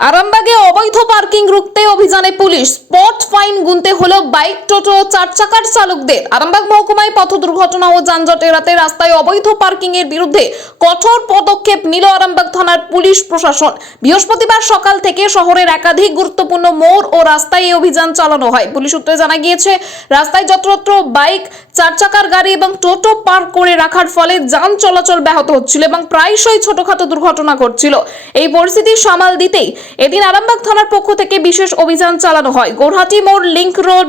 আরামবাগে অবৈধ পার্কিং রুখতে অভিযানে পুলিশ স্পট ফাইন গুনতে হলো বাইক, টোটো চার চাকার চালকদের আরামবাগ মহকুমায় পথ দুর্ঘটনা ও যানজট এড়াতে রাস্তায় অবৈধ পার্কিং এর বিরুদ্ধে কঠোর পদক্ষেপ নিল আরামবাগ থানার পুলিশ প্রশাসন। বৃহস্পতিবার সকাল থেকে শহরের একাধিক গুরুত্বপূর্ণ মোড় ও রাস্তায় এই অভিযান চালানো হয়। পুলিশ সূত্রে জানা গিয়েছে, রাস্তায় যত্রতত্র বাইক চার চাকার গাড়ি এবং টোটো পার্ক করে রাখার ফলে যান চলাচল ব্যাহত হচ্ছিল এবং প্রায়শই ছোটখাটো দুর্ঘটনা ঘটছিল। এই পরিস্থিতি সামাল দিতেই এদিন আরামবাগ থানার পক্ষ থেকে বিশেষ অভিযান চালানো হয়। গৌরহাটি মোড় লিংক রোড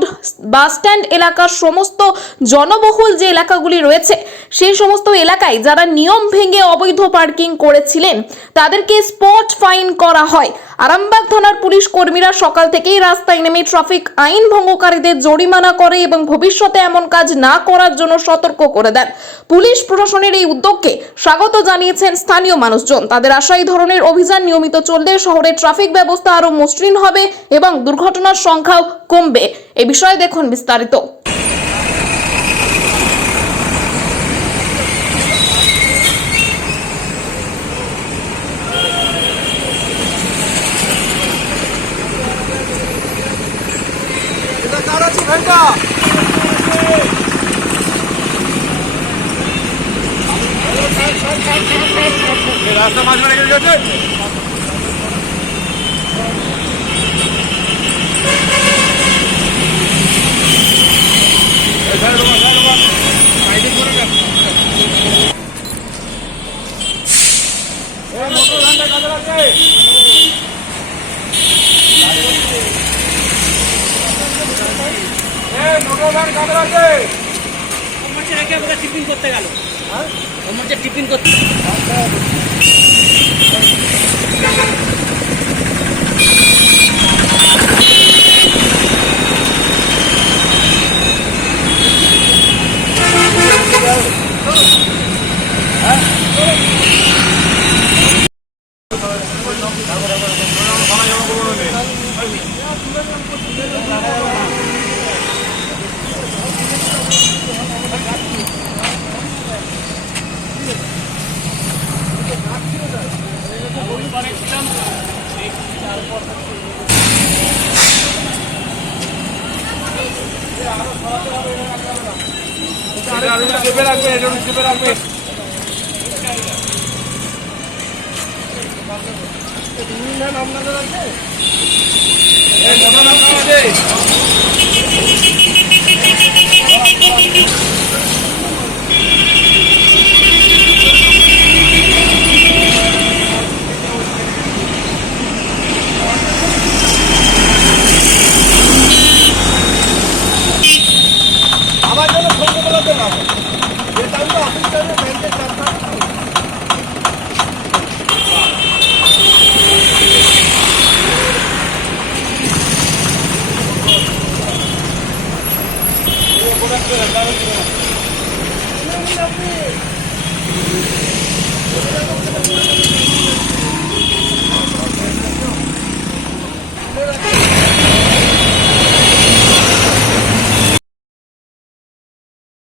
বাস স্ট্যান্ড এলাকার সমস্ত জনবহুল যে এলাকাগুলি রয়েছে, সেই সমস্ত এলাকায় যারা নিয়ম ভেঙে অবৈধ পার্কিং করেছিলেন, তাদেরকে স্পট ফাইন করা হয়। আরামবাগ থানার পুলিশ কর্মীরা সকাল থেকেই রাস্তায় নেমে ট্রাফিক আইন ভঙ্গকারীদের জরিমানা করে এবং ভবিষ্যতে এমন কাজ না করার জন্য সতর্ক করে দেন। পুলিশ প্রশাসনের এই উদ্যোগকে স্বাগত জানিয়েছেন স্থানীয় মানুষজন। তাদের আশা, এই ধরনের অভিযান নিয়মিত চললে শহরের ট্রাফিক ব্যবস্থা আরও মসৃণ হবে এবং দুর্ঘটনার সংখ্যাও কমবে। এ বিষয়ে দেখুন বিস্তারিত। রাস্তা মাঝ মানে গেছে টিফিন করতে গেল মধ্যে টিফিন করতে চেপে রাখবে এটা চেপে রাখবে। কার আছে? Thank you.